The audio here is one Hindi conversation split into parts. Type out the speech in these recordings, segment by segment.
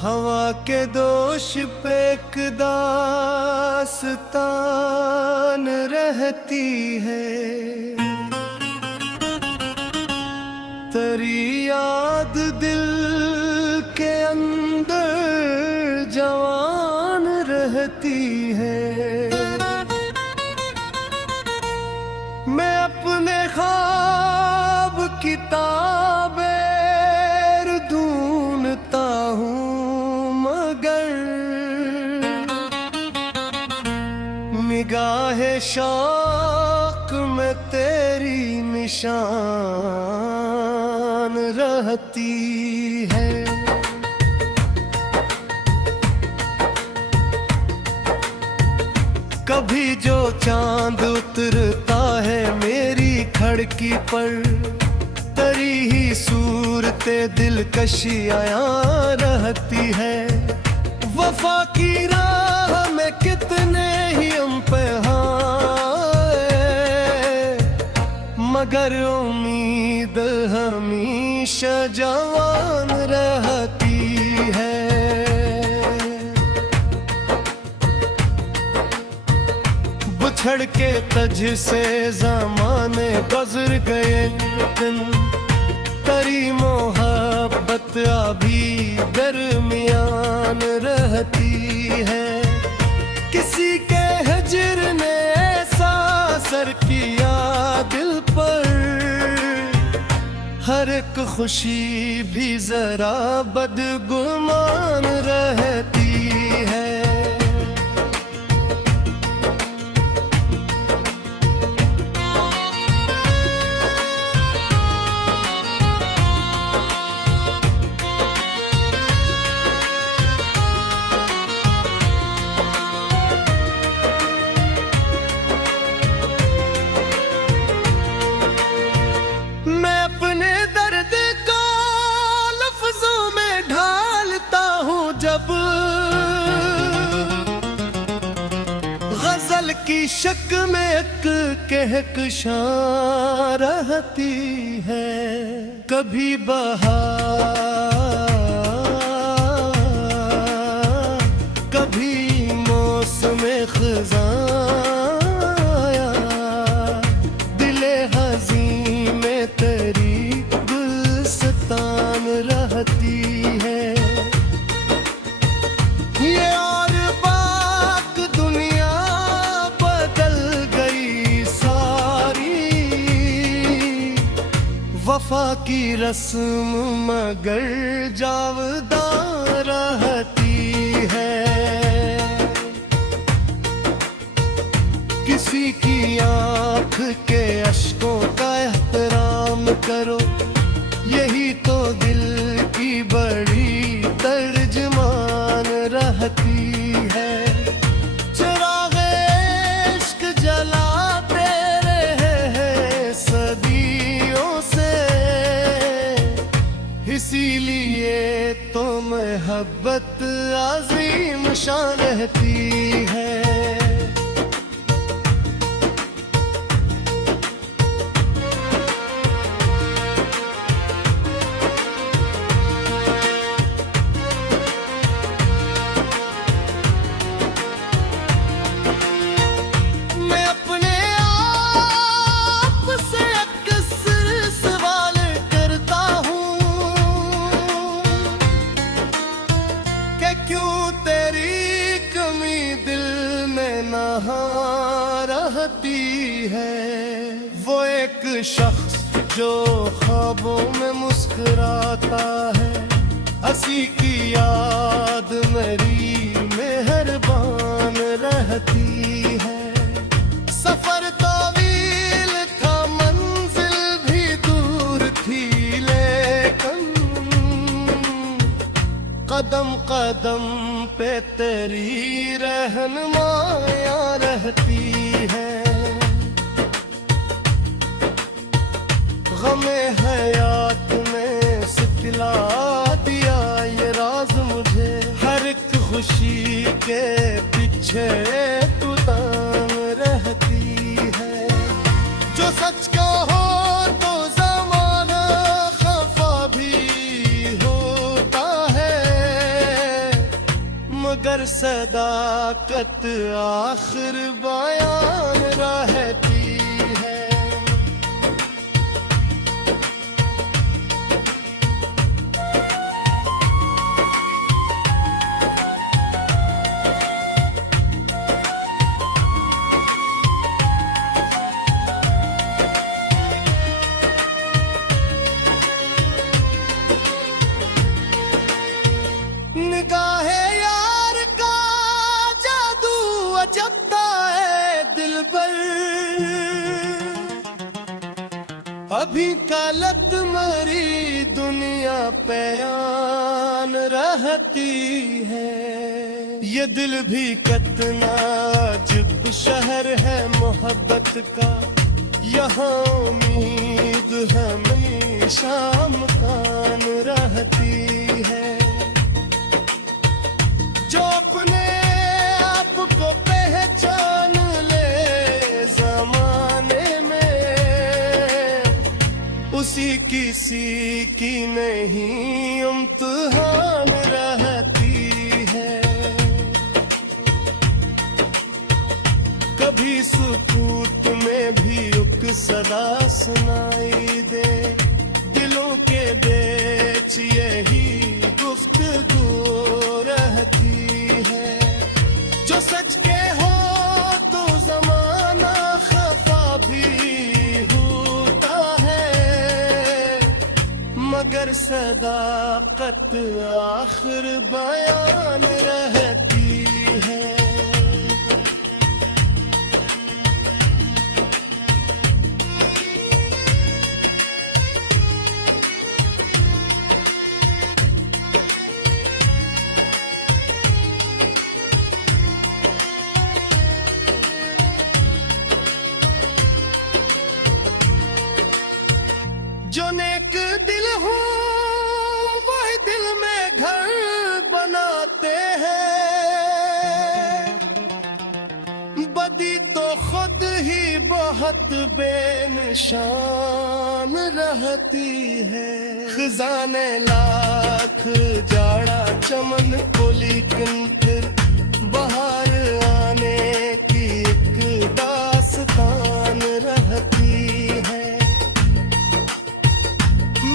हवा के दोष पे एक दास्तान रहती है, तेरी याद दिल के अंदर जवान रहती है। मैं अपने ख्वाब किताबें ढूंढता हूँ, मगर निगाहे शौक में तेरी निशान रहती है। कभी जो चांद उतरता है मेरी खिड़की पर, तेरी ही सूरते दिलकशियाँ रहती है। वफा की राह में कितने ही हम पे हैं, मगर उम्मीद हमेशा जवान रहती है। बिछड़ के तज से ज़माने गुज़र गए दिन, तेरी मोहब्बत अभी दरमियान रहती है। किसी के हिज्र ने ऐसा असर किया दिल पर, हर एक खुशी भी जरा बदगुमान रहती है। गजल की शक में एक कहकशां रहती है, कभी बहार कभी मौसम खज़ां, दिले हज़ीं में तेरी गुलस्तान रहती है। वफा की रस्म मगर जावदां रहती है। किसी की आंख के अश्कों का एहतराम करो, यही तो दिल की बड़ी तर्जमान रहती है। चिराग़े इश्क जलाते रहे हैं सदियों से, इसीलिए तो मोहब्बत अज़ीम शान रहती है। मैं अपने आप से अक्सर सवाल करता हूँ कि क्यों तेरी कमी दिल में नहा रहती है। वो एक शख्स जो ख्वाबों में मुस्कुराता है, हंसी की याद मेरी मेहरबान रहती है। सफर तवील था, मंजिल भी दूर थी, लेकिन कदम कदम पे तेरी रहनुमायां रहती है। गमे हयात में सिखला दिया ये राज मुझे, हर एक खुशी के पीछे तू तान रहती है। जो सच का हो तो ज़माना खफा भी होता है, मगर सदाकत आखिर बयान रहती है। निगाहे यार का जादू अजबता है दिल पर, अभी कालत मरी दुनिया पे आन रहती है। ये दिल भी कितना अजब शहर है मोहब्बत का, यहाँ उम्मीद हमेशा मकान रहती है। जो अपने आप को पहचान ले जमाने में, उसी किसी की नहीं इम्तिहान रहती है। कभी सुकूत में भी उक सदा सुनाई दे, दिलों के बीच यही गुफ्तगू रहती है। जो सच के हो तो जमाना खफा भी होता है, मगर सदाकत आखिर बयान रहती है। जो नेक दिल हो वही दिल में घर बनाते हैं, बदी तो खुद ही बहुत बेनिशान रहती है। खजाने लाख जाड़ा चमन को लेकिन फिर बाहर आने की एक दास्तान रहती है।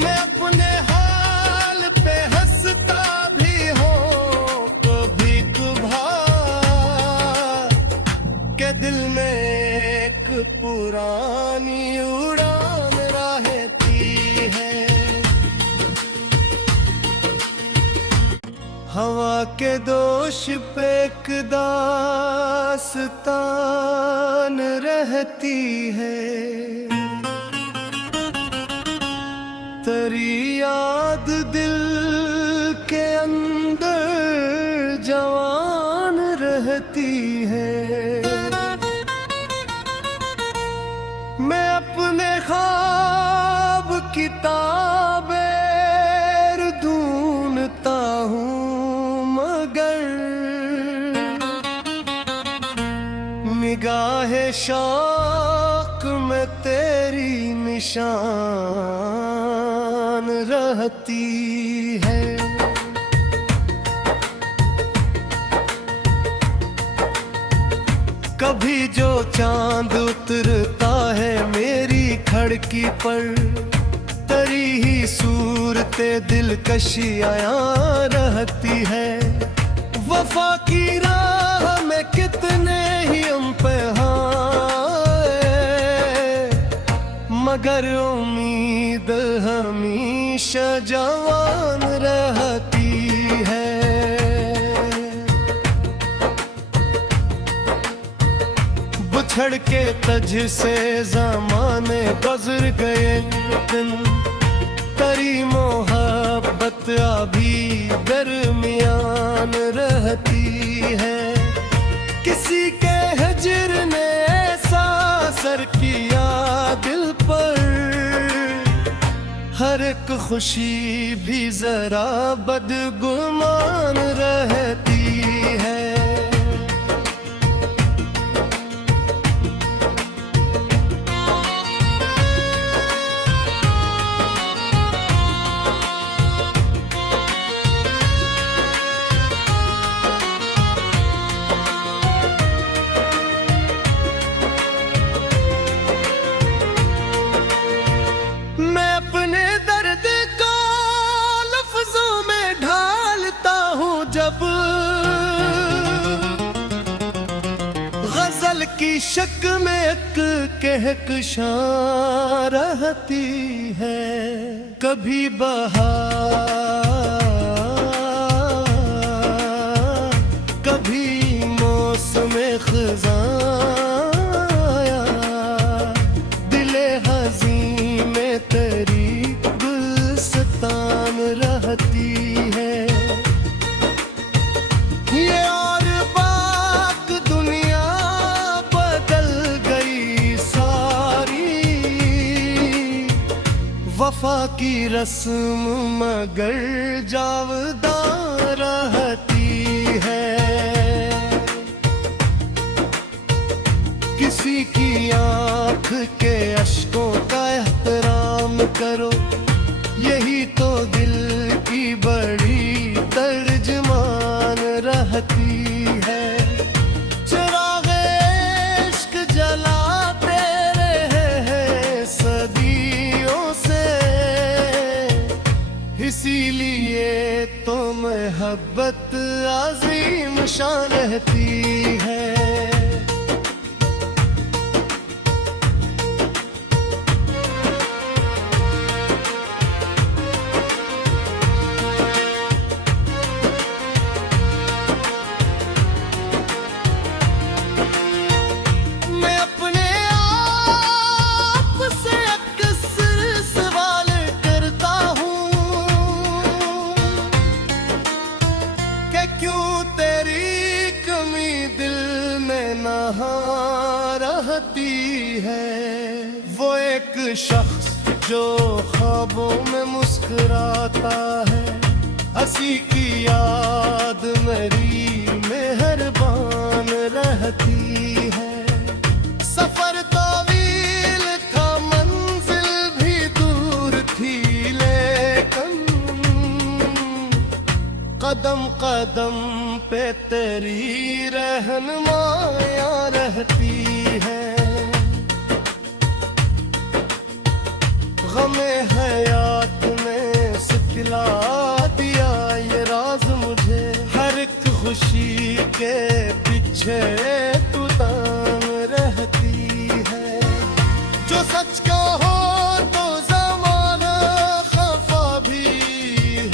मैं अपने हाल पे हंसता भी हूँ कभी कभार, के दिल में एक पुरानी उड़ान रहती है। हवा के दोष पे एक दास्तान रहती है। तेरी याद दिल के अंदर जवान रहती है। मैं अपने ख्वाब किताबें ढूंढता हूँ, मगर निगाहे शौक में तेरी निशान रहती है। कभी जो चांद उतरता है मेरी खिड़की पर, तेरी ही सूरते दिलकशियाँ रहती है। वफा की राह में कितने ही हम पे मगर उम्मीद हमेशा जवान रहती है। बुछड़ के तज से ज़माने गुज़र गए दिन, तेरी मोहब्बत अभी दरमियान रहती है। किसी के हिज्र ने ऐसा असर किया दिल पर, हर एक खुशी भी जरा बदगुमान रहती है। बेशक में एक कहकशां रहती है, कभी बहार कभी मौसम ख़ज़ां, दिले हज़ीं में तेरी गुलस्तान रहती है। ये और बाक दुनिया बदल गई सारी, वफा की रस्म मगर जावदां रहती है। किसी की आंख के अश्कों का एहतराम करो, यही तो दिल की बड़ी तर्जमान रहती है। चिराग़े इश्क जलाते रहे हैं सदियों से, इसीलिए तो मोहब्बत अज़ीम शान रहती है। क्यों तेरी कमी दिल में नहा रहती है। वो एक शख्स जो ख्वाबों में मुस्कुराता है, हंसी की याद मेरी मेहरबान रहती है। सफर तवील था, मंजिल भी दूर थी, लेकिन कदम कदम पे तेरी रहनुमायां रहती है। गमे हयात में सितला दिया ये राज मुझे, हर एक खुशी के पीछे तू तान रहती है। जो सच का हो तो ज़माना खफा भी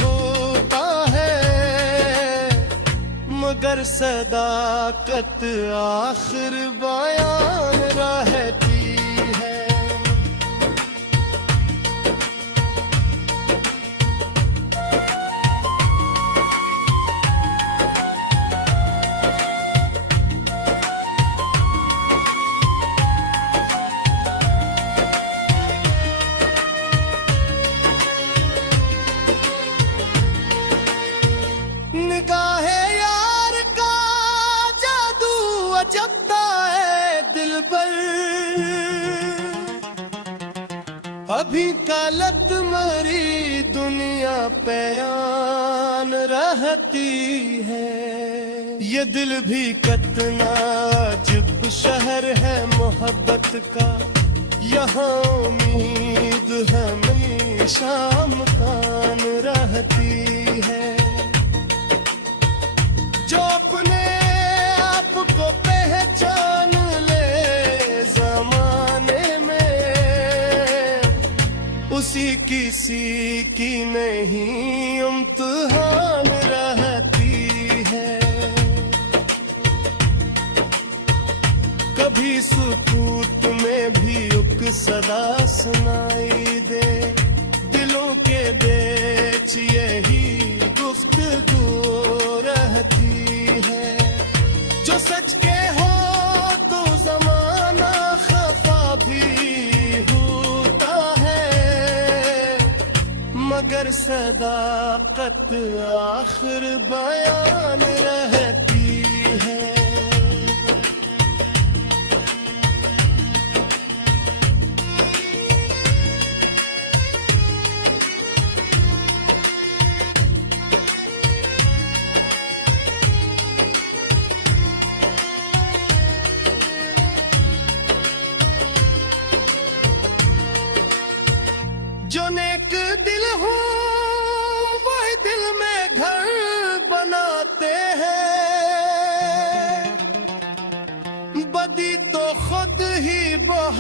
होता है, मगर सदाकत आखिर बयान रहती है। निगाहे यार का जादू अजबता है दिल पर, अभी कलत मरी दुनिया पे आन रहती है। ये दिल भी कितना अजब शहर है मोहब्बत का, यहाँ उम्मीद हमेशा मकान रहती है। जो अपने आप को पहचान ले जमाने में, उसी किसी की नहीं इम्तिहान रहती है। कभी सुकूत में भी उक सदा सुनाई दे, दिलों के बीच यही गुफ्तगू रहती है। जो सच के हो तो ज़माना खफा भी होता है, मगर सदाकत आखिर बयान रहती है। जो नेक दिल हो वही दिल में घर बनाते हैं,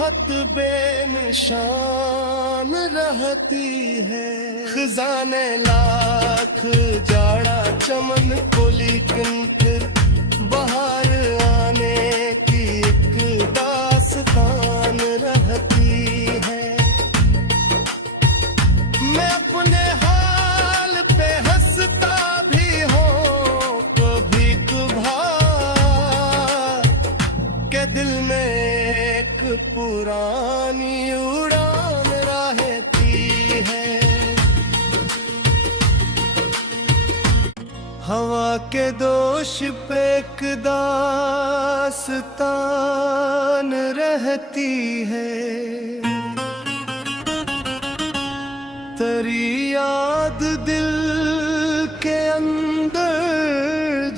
बहुत बेनिशान रहती है। खजाने लाख जाड़ा चमन को, लेकिन फिर बाहर आने की एक दास्तान रहती है। मैं अपने हाल पे हंसता भी हूँ कभी कभार, के दिल में एक पुरानी उड़ान रहती है। हवा के दोष पे एक दास्तान रहती है। तेरी याद दिल के अंदर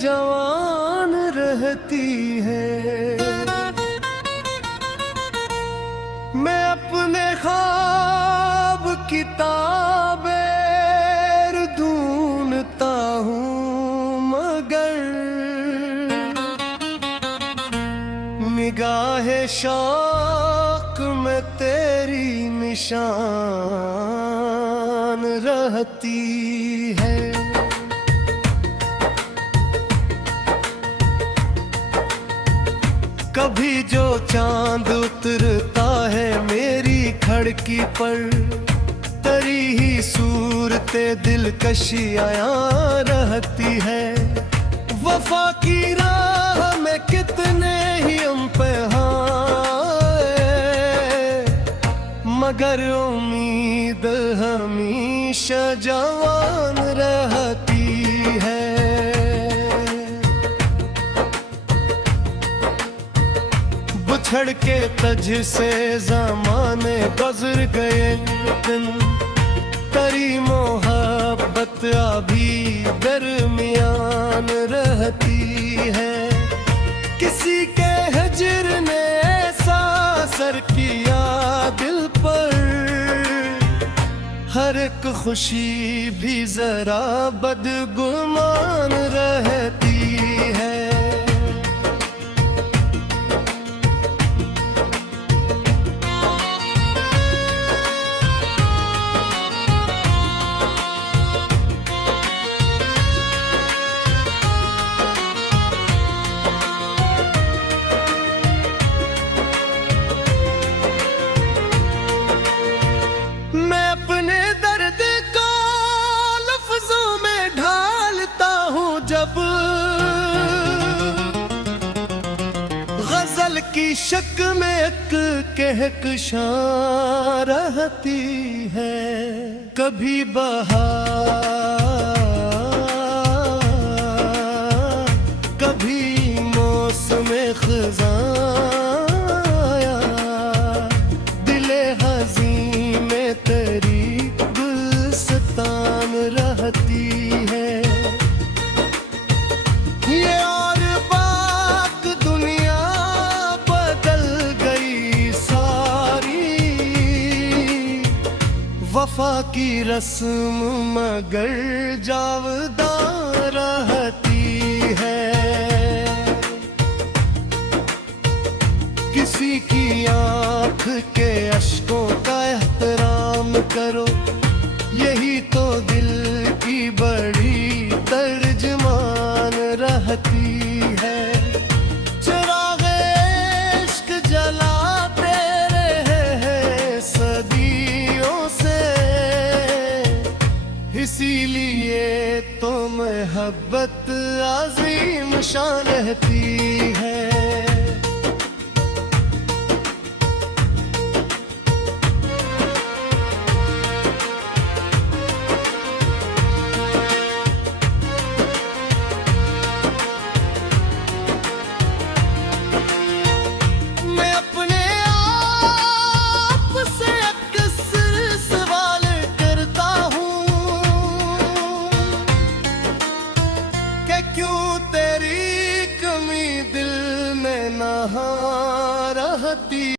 जवान रहती है। मैं अपने ख्वाब किताबें ढूंढता हूँ, मगर निगाहे शौक में तेरी निशान रहती है। कभी जो चांद उतरता है मेरी खिड़की पर, तेरी ही सूरते दिलकशियाँ रहती है। वफा की राह में कितने ही हम पे हाय, मगर उम्मीद हमेशा जवान रहती है। बिछड़ के तज से ज़माने गुज़र गए दिन, तेरी मोहब्बत अभी दरमियान रहती है। किसी के हिज्र ने ऐसा असर किया दिल पर, हर एक खुशी भी जरा बदगुमान रहती है। मैं अपने दर्द को लफ्जों में ढालता हूँ जब, गजल की शक्ल में एक कहकशां रहती है। कभी बहार, कभी मौसम खज़ां, रहती है। ये और बात दुनिया बदल गई सारी, वफा की रस्म मगर जावदां रहती है। किसी की आंख के अश्कों का एहतराम करो, यही तो दिल की बड़ी तर्जमान रहती है। चिराग़े इश्क जलाते रहे हैं सदियों से, इसीलिए तो मोहब्बत अज़ीम शान रहती है। क्यों तेरी कमी दिल में ना रहती।